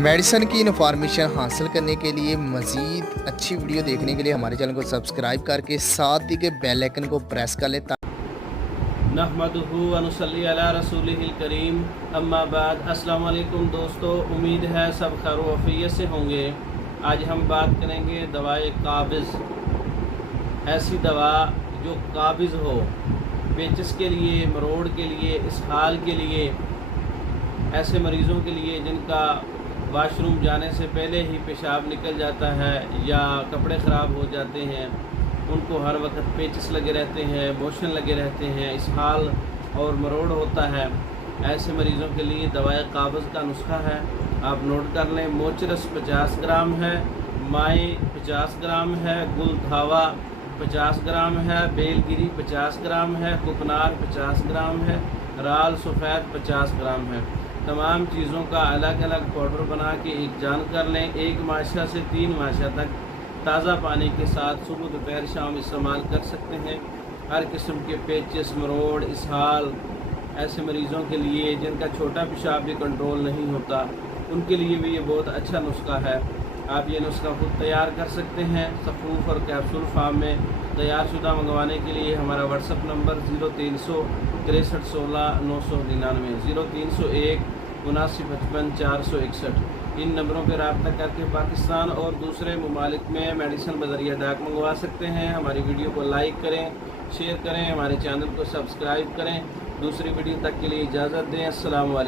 Medicine की information हासिल करने के लिए मज़ीद अच्छी वीडियो देखने के लिए हमारे चैनल को सब्सक्राइब करके साथ ही के बेल आइकन को प्रेस कर लें। नहमदुहु व नुसल्ली अला रसूलिहिल करीम, अम्मा बाद। अस्सलाम वालेकुम दोस्तों, उम्मीद है सब खैर व आफियत से होंगे। आज हम बात करेंगे दवाए काबिज़। ऐसी दवा जो काबिज़ हो, पेचिस के लिए, मरोड़ के लिए, इसहाल के लिए, ऐसे मरीज़ों के लिए जिनका वाशरूम जाने से पहले ही पेशाब निकल जाता है या कपड़े ख़राब हो जाते हैं, उनको हर वक्त पेचिस लगे रहते हैं, मोशन लगे रहते हैं, इसहाल और मरोड़ होता है, ऐसे मरीज़ों के लिए दवाए काबिज़ का नुस्खा है। आप नोट कर लें। मोचरस 50 ग्राम है, माए 50 ग्राम है, गुलधावा 50 ग्राम है, बेलगिरी 50 ग्राम है, कुकनार 50 ग्राम है, राल सफ़ेद 50 ग्राम है। तमाम चीज़ों का अलग अलग पाउडर बना के एक जान कर लें। 1 माशा से 3 माशा तक ताज़ा पानी के साथ सुबह दोपहर शाम इस्तेमाल कर सकते हैं। हर किस्म के पेचिस, मरोड़, इसहाल, ऐसे मरीज़ों के लिए जिनका छोटा पेशाब भी कंट्रोल नहीं होता, उनके लिए भी ये बहुत अच्छा नुस्खा है। आप ये नुस्खा खुद तैयार कर सकते हैं। सफ़ूफ और कैप्सूल फार्म में तैयार शुदा मंगवाने के लिए हमारा व्हाट्सअप नंबर 0300 63 16 999 0301 7955 461। इन नंबरों पर रब्ता करके पाकिस्तान और दूसरे ममालिक में मेडिसिन बज़रिया डाक मंगवा सकते हैं। हमारी वीडियो को लाइक करें, शेयर करें, हमारे चैनल को सब्सक्राइब करें। दूसरी वीडियो तक के लिए इजाज़त दें। अस्सलाम वालेकुम।